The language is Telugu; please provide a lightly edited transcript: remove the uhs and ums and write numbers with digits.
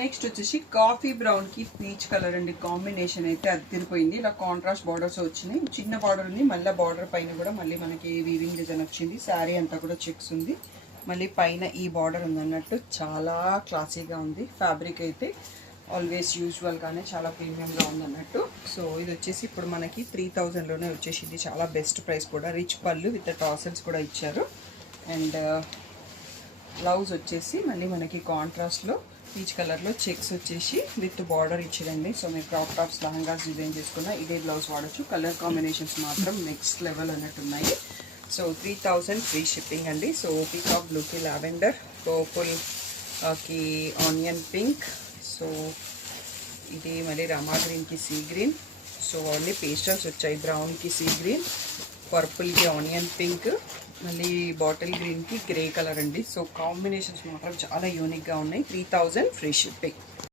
నెక్స్ట్ వచ్చేసి కాఫీ బ్రౌన్ కి పీచ్ కలర్ అండి. కాంబినేషన్ అయితే అదిరిపోయింది. ఇలా కాంట్రాస్ట్ బార్డర్స్ వచ్చినాయి. చిన్న బార్డర్ ఉంది, మళ్ళీ బార్డర్ పైన కూడా మళ్ళీ మనకి వీవింగ్ డిజైన్ వచ్చింది. శారీ అంతా కూడా చెక్స్ ఉంది, మళ్ళీ పైన ఈ బార్డర్ ఉంది అన్నట్టు. చాలా క్లాసీగా ఉంది. ఫ్యాబ్రిక్ అయితే ఆల్వేస్ యూజువల్గానే చాలా ప్రీమియంగా ఉంది అన్నట్టు. సో ఇది వచ్చేసి ఇప్పుడు మనకి 3000లోనే వచ్చేసింది. చాలా బెస్ట్ ప్రైస్ కూడా. రిచ్ పళ్ళు విత్ టాసల్స్ కూడా ఇచ్చారు. అండ్ బ్లౌజ్ వచ్చేసి మళ్ళీ మనకి కాంట్రాస్ట్లో పీచ్ కలర్లో చెక్స్ వచ్చేసి విత్ బార్డర్ ఇచ్చారండి. సో మీరు క్రాప్ టాప్స్ లెహంగాస్ డిజైన్ చేసుకున్న ఇదే బ్లౌజ్ వాడచ్చు. కలర్ కాంబినేషన్స్ మాత్రం నెక్స్ట్ లెవెల్ అన్నట్టున్నాయి. సో 3000 ఫ్రీ షిప్పింగ్ అండి. సో పీకాక్ బ్లూకి లావెండర్, పర్పుల్కి ఆనియన్ పింక్, సో ఇది మళ్ళీ రామా గ్రీన్కి సీ గ్రీన్. సో అన్ని పేస్టల్స్ వచ్చాయి. బ్రౌన్కి సీ గ్రీన్, పర్పుల్కి ఆనియన్ పింక్, మళ్ళీ బాటిల్ గ్రీన్కి గ్రే కలర్ అండి. సో కాంబినేషన్స్ మాత్రం చాలా యూనిక్గా ఉన్నాయి. 3000 ఫ్రీ షిప్పింగ్.